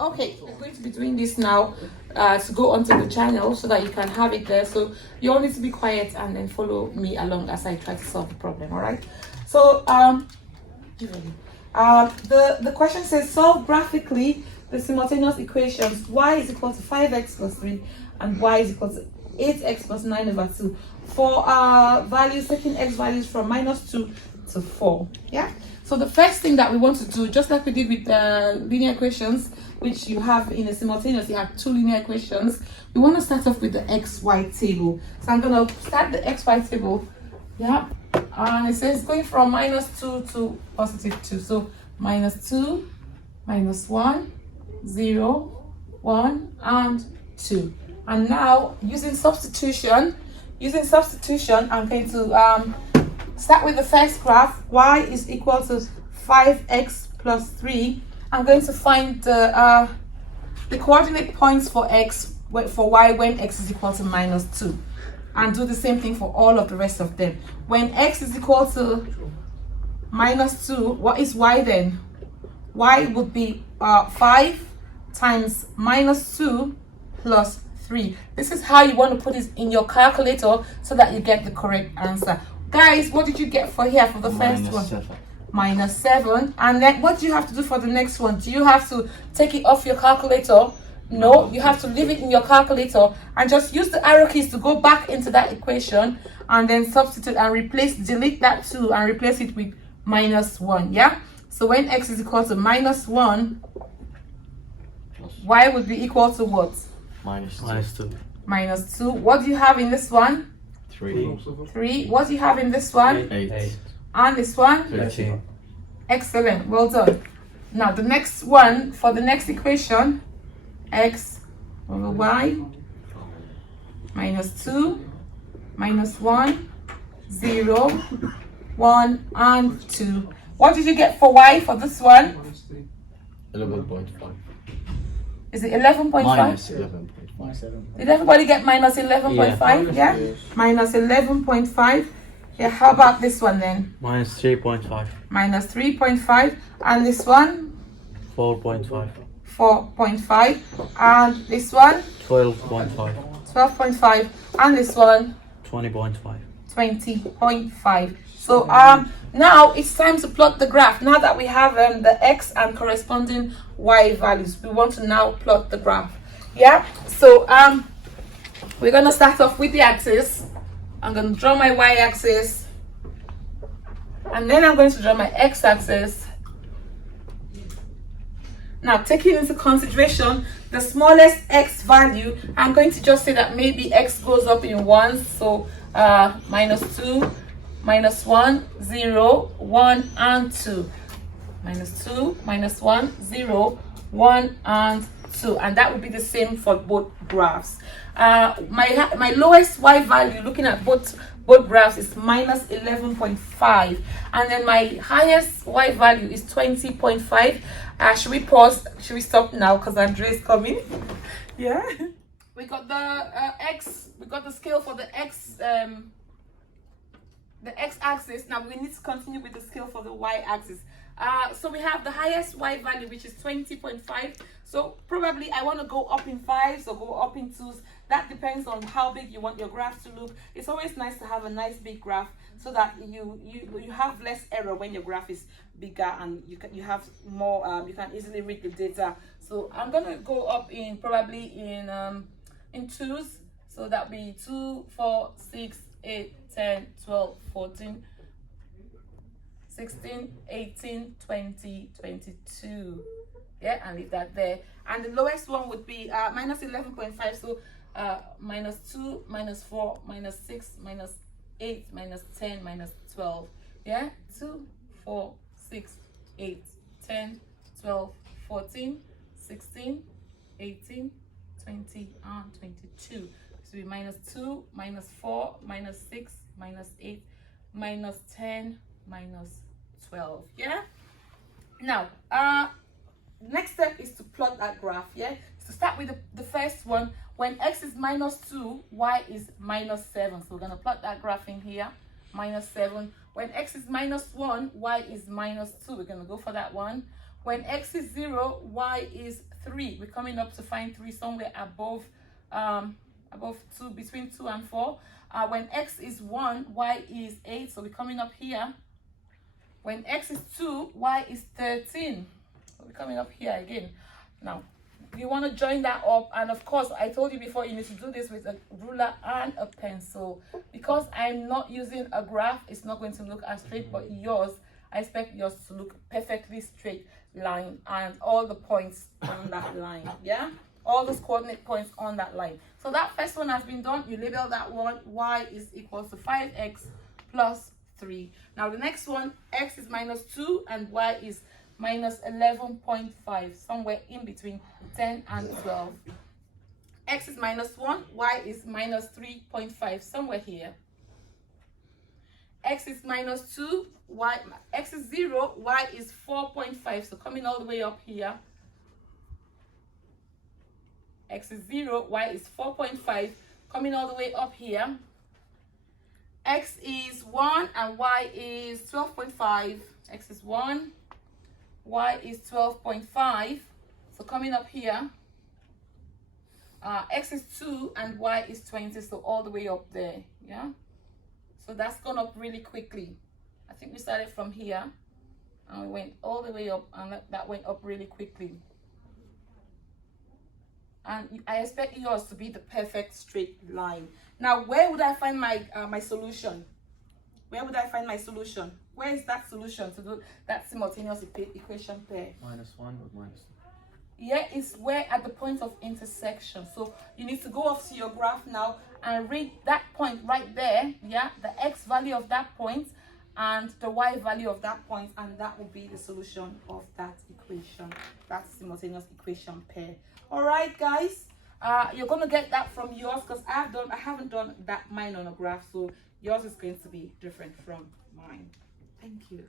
Okay, I'm going to be doing this now to go onto the channel so that you can have it there. So you all need to be quiet and then follow me along as I try to solve the problem. All right. So the question says solve graphically the simultaneous equations y is equal to 5x plus 3 and y is equal to 8x plus 9 over 2 for values, taking x values from -2 to 4. Yeah. So the first thing that we want to do, just like we did with linear equations, which you have in a simultaneous, you have two linear equations. We want to start off with the xy table. So I'm going to start the xy table. Yeah. And it says going from -2 to +2. So -2, -1, 0, 1, and 2. And now using substitution, I'm going to start with the first graph. Y is equal to 5x plus 3. I'm going to find the coordinate points for x, for y when x is equal to -2. And do the same thing for all of the rest of them. When x is equal to -2, what is y then? Y would be 5 times -2 plus 3. This is how you want to put it in your calculator so that you get the correct answer. Guys, what did you get for here for the first one? -7. And then what do you have to do for the next one? Do you have to take it off your calculator? No, you have to leave it in your calculator and just use the arrow keys to go back into that equation and then substitute and delete that 2 and replace it with -1. Yeah. So when x is equal to -1, y would be equal to what? -2. -2. What do you have in this one? 3. 3. What do you have in this one? 8. And this one? 13. Excellent. Well done. Now the next one, for the next equation, x over y, -2, -1, 0, 1, and 2. What did you get for y for this one? 11.5. Is it 11.5? -11.5. Did everybody get -11.5? Yeah. -11.5. Yeah. How about this one then? -3.5. -3.5. And this one? 4.5. 4.5. And this one? 12.5. 12.5. And this one? 20.5. 20.5. So now it's time to plot the graph. Now that we have the x and corresponding y values, we want to now plot the graph. Yeah. So we're gonna start off with the axis. I'm gonna draw my y-axis, and then I'm going to draw my x-axis. Now, taking into consideration the smallest x value, I'm going to just say that maybe x goes up in ones. So -2, -1, 0, 1, and 2. -2, -1, 0, 1, and 2. And that would be the same for both graphs. My lowest y value looking at both graphs is -11.5, and then my highest y value is 20.5. Should we pause? Should we stop now because Andrea is coming? Yeah. We got the x. We got the scale for the x. The x-axis. Now we need to continue with the scale for the y-axis. So we have the highest y value, which is 20.5. So probably I want to go up in 5s or go up in 2s. That depends on how big you want your graph to look. It's always nice to have a nice big graph so that you have less error when your graph is bigger and you have more. You can easily read the data. So I'm gonna go up in probably in 2s. So that'll be 2, 4, 6, 8, 10, 12, 14. 16, 18, 20, 22. Yeah, and leave that there. And the lowest one would be -11.5. So -2, -4, -6, -8, -10, -12. Yeah, 2, 4, 6, 8, 10, 12, 14, 16, 18, 20, and 22. So we -2, -4, -6, -8, -10, -12. Yeah. Now next step is to plot that graph. Yeah, so start with the first one. When x is -2, y is -7. So we're going to plot that graph in here. -7. When x is -1, y is -2. We're going to go for that one. When x is 0, y is 3. We're coming up to find 3 somewhere above 2, between 2 and 4. When x is 1, y is 8. So we're coming up here. When x is 2, y is 13. So we're coming up here again. Now, you want to join that up, and of course I told you before, you need to do this with a ruler and a pencil. Because I'm not using a graph, it's not going to look as straight, but yours, I expect yours to look perfectly straight line and all the points on that line. Yeah, all those coordinate points on that line. So that first one has been done. You label that one. Y is equal to 5x plus 3. Now the next one, x is minus 2 and y is minus 11.5, somewhere in between 10 and 12. X is minus 1, y is minus 3.5, somewhere here. X is minus 2, x is 0, y is 4.5, so coming all the way up here. X is 0, y is 4.5, coming all the way up here. X is 1 and y is 12.5. X is 1, y is 12.5, so coming up here. X is 2 and y is 20, so all the way up there. Yeah, so that's gone up really quickly. I think we started from here and we went all the way up, and that went up really quickly. And I expect yours to be the perfect straight line. Now, where would I find my my solution? Where would I find my solution? Where is that solution to do that simultaneous equation pair? -1 or -2. Yeah, it's where at the point of intersection. So you need to go off to your graph now and read that point right there. Yeah, the x value of that point and the y value of that point, and that will be the solution of that equation, that simultaneous equation pair. All right, guys. You're gonna get that from yours, because I haven't done that mine on a graph, so yours is going to be different from mine. Thank you.